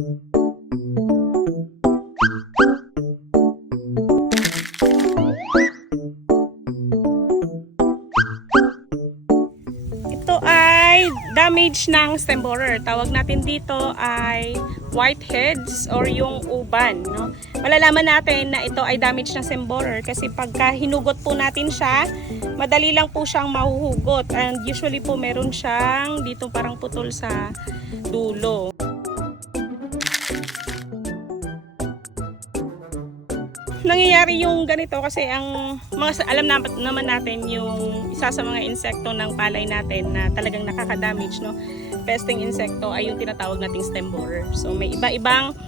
Ito ay damage ng stem borer. Tawag natin dito ay whiteheads or yung uban. No? Malalaman natin na ito ay damage ng stem borer kasi pagka hinugot po natin siya, madali lang po siyang mahuhugot. And usually po meron siyang dito parang putol sa dulo. Nangyayari yung ganito kasi ang mga alam na, naman natin yung isa sa mga insekto ng palay natin na talagang nakaka-damage no? Pesting insekto ay yung tinatawag nating stem borer. So may iba-ibang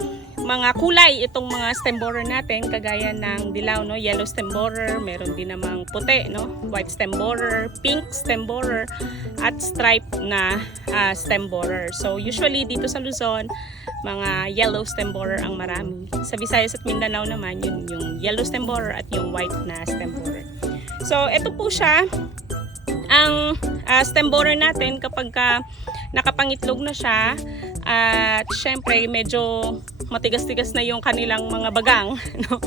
mga kulay itong mga stem borer natin kagaya ng dilaw no yellow stem borer meron din namang puti no white stem borer pink stem borer at stripe na ah, stem borer so usually dito sa Luzon mga yellow stem borer ang marami. Sa Visayas at Mindanao naman, yun yung yellow stem borer at yung white na stem borer. So, ito po siya. Ang ah, stem borer natin kapag ka nakapangitlog na siya, at syempre medyo matigas-tigas na yung kanilang mga bagang. No?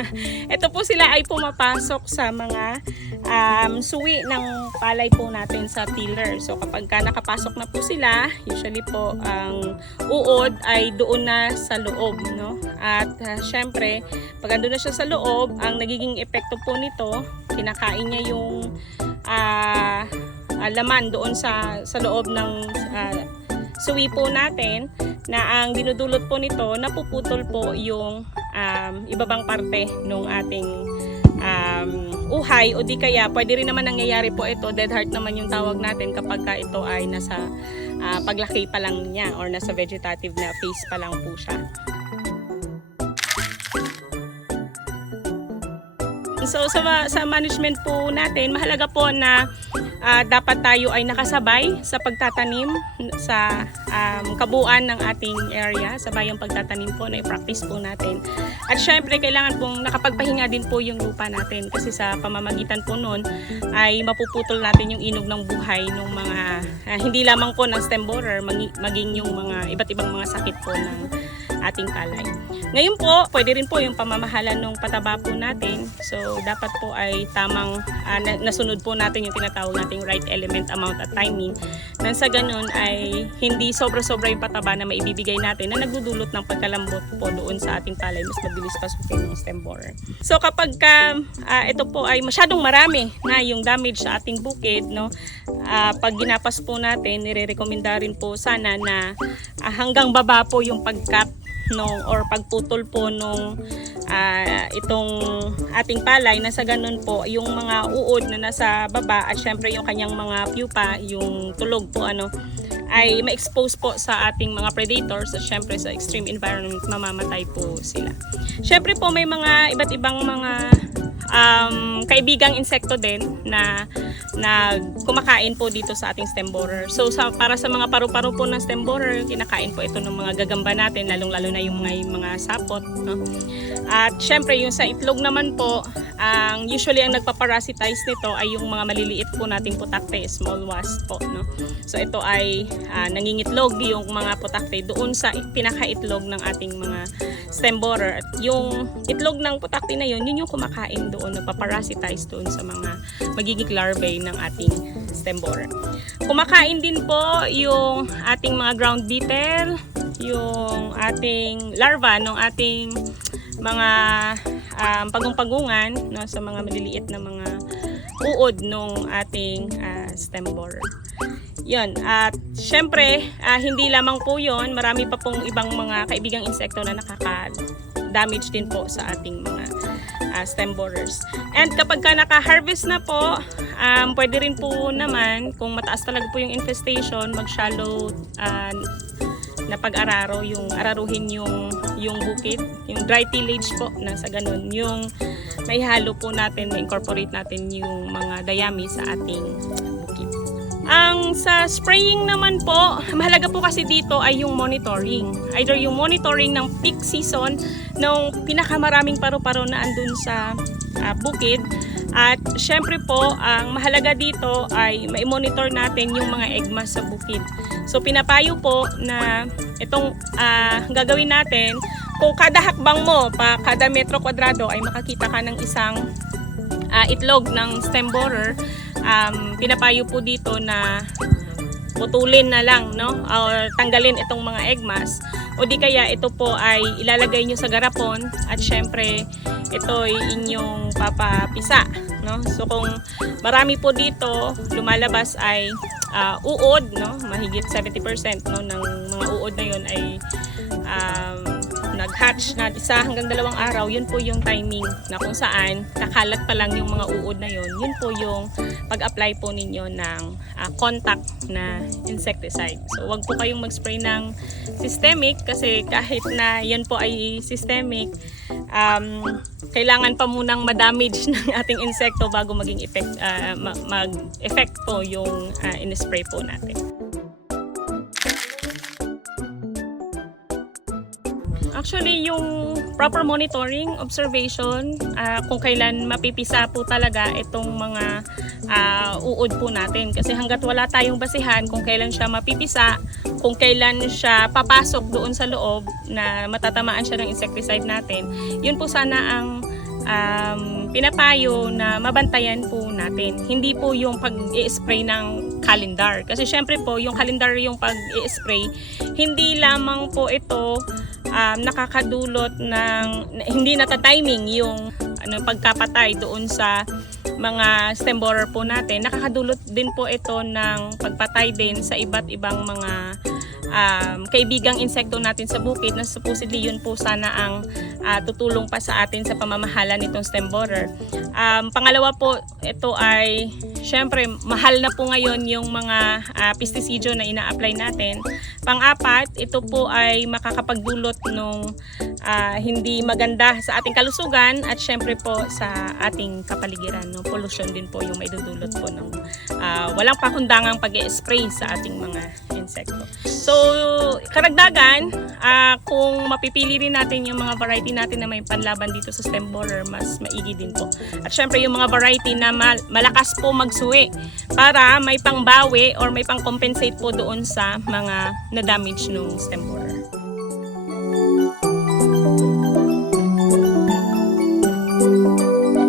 ito po sila ay pumapasok sa mga um, suwi ng palay po natin sa tiller. So kapag ka nakapasok na po sila, usually po ang uod ay doon na sa loob. No? At uh, syempre, pag andun na siya sa loob, ang nagiging epekto po nito, kinakain niya yung ah, ah, laman doon sa, sa loob ng ah, suwi po natin na ang dinudulot po nito, napuputol po yung um, ibabang parte ng ating um, uhay o di kaya pwede rin naman nangyayari po ito dead heart naman yung tawag natin kapag ka ito ay nasa ah, paglaki pa lang niya or nasa vegetative na phase pa lang po siya. So sa, sa management po natin, mahalaga po na ah, dapat tayo ay nakasabay sa pagtatanim sa um, kabuuan ng ating area, sabay yung pagtatanim po na i-practice po natin. At syempre, kailangan pong nakapagpahinga din po yung lupa natin kasi sa pamamagitan po nun ay mapuputol natin yung inog ng buhay ng mga, ah, hindi lamang po ng stem borer, magi- maging yung mga iba't ibang mga sakit po ng ating palay. Ngayon po, pwede rin po yung pamamahala ng pataba po natin. So, dapat po ay tamang na- nasunod po natin yung tinatawag nating right element, amount at timing. Nang sa ganun ay hindi sobra-sobra yung pataba na maibibigay natin na nagdudulot ng pagkalambot po doon sa ating palay. Mas mabilis pasukin ng stem borer. So, kapag ka, ah, ito po ay masyadong marami na yung damage sa ating bukid, no? Ah, pag ginapas po natin, nire-recommenda rin po sana na ah, hanggang baba po yung pag-cut nung or pagputol po nung ah, itong ating palay na sa ganun po yung mga uod na nasa baba at syempre yung kanyang mga pupa, yung tulog po ano ay ma-expose po sa ating mga predators at syempre sa extreme environment mamamatay po sila. Syempre po may mga iba't ibang mga um, kaibigang insekto din na na kumakain po dito sa ating stem borer. So sa, para sa mga paru-paro po ng stem borer, kinakain po ito ng mga gagamba natin, lalong-lalo na yung mga, mga sapot. No? At syempre yung sa itlog naman po, ang usually ang nagpaparasitize nito ay yung mga maliliit po nating putakte, small wasp po. No? So ito ay ah, nangingitlog yung mga putakte doon sa pinakaitlog ng ating mga stem borer. At yung itlog ng putakte na yun, yun yung kumakain doon, nagpaparasitize doon sa mga magiging larvae ng ating stem borer. Kumakain din po yung ating mga ground beetle, yung ating larva ng ating mga um, pagong-pagungan no, sa mga maliliit na mga uod nung ating ah, stem borer. Yun. At syempre, ah, hindi lamang po yon marami pa pong ibang mga kaibigang insekto na nakaka-damage din po sa ating mga ah, stem borers. And kapag ka naka-harvest na po, um, pwede rin po naman, kung mataas talaga po yung infestation, mag-shallow ah, na pag-araro, yung araruhin yung yung bukid, yung dry tillage po na sa ganun, yung may halo po natin, may incorporate natin yung mga dayami sa ating bukid. Ang sa spraying naman po, mahalaga po kasi dito ay yung monitoring. Either yung monitoring ng peak season ng pinakamaraming paru-paro na andun sa ah, bukid at syempre po, ang mahalaga dito ay ma-monitor natin yung mga egmas sa bukid. So pinapayo po na itong ah, gagawin natin, kung kada hakbang mo, pa kada metro kwadrado ay makakita ka ng isang ah, itlog ng stem borer, um, pinapayo po dito na putulin na lang, no? Or tanggalin itong mga egg. O di kaya ito po ay ilalagay nyo sa garapon at syempre ito ay inyong papapisa, no? So kung marami po dito lumalabas ay ah, uod, no? Mahigit 70% no ng mga uod na yun ay um, nag-hatch na isa hanggang dalawang araw, yun po yung timing na kung saan kakalat pa lang yung mga uod na yun. Yun po yung pag-apply po ninyo ng ah, contact na insecticide. So, wag po kayong mag-spray ng systemic kasi kahit na yan po ay systemic, um, kailangan pa munang ma-damage ng ating insekto bago maging effect, ma- mag-effect po yung ah, in-spray po natin. Actually, yung proper monitoring, observation, ah, kung kailan mapipisa po talaga itong mga ah, uod po natin. Kasi hanggat wala tayong basihan kung kailan siya mapipisa, kung kailan siya papasok doon sa loob na matatamaan siya ng insecticide natin, yun po sana ang um, pinapayo na mabantayan po natin. Hindi po yung pag-i-spray ng calendar. Kasi syempre po, yung calendar yung pag-i-spray, hindi lamang po ito um, nakakadulot ng hindi nata-timing yung ano pagkapatay doon sa mga stem borer po natin. Nakakadulot din po ito ng pagpatay din sa iba't ibang mga um, kaibigang insekto natin sa bukid na supposedly yun po sana ang ah, tutulong pa sa atin sa pamamahala nitong stem borer. Um, pangalawa po, ito ay syempre mahal na po ngayon yung mga ah, pestisidyo na ina-apply natin. Pang-apat, ito po ay makakapagdulot nung ah, hindi maganda sa ating kalusugan at syempre po sa ating kapaligiran. No? Pollution din po yung maidudulot po ng ah, walang pakundangang pag spray sa ating mga insekto. So, karagdagan, ah, kung mapipili rin natin yung mga variety natin na may panlaban dito sa stem borer, mas maigi din po. At syempre yung mga variety na mal- malakas po magsuwi para may pangbawi or may pang-compensate po doon sa mga na-damage nung stem borer.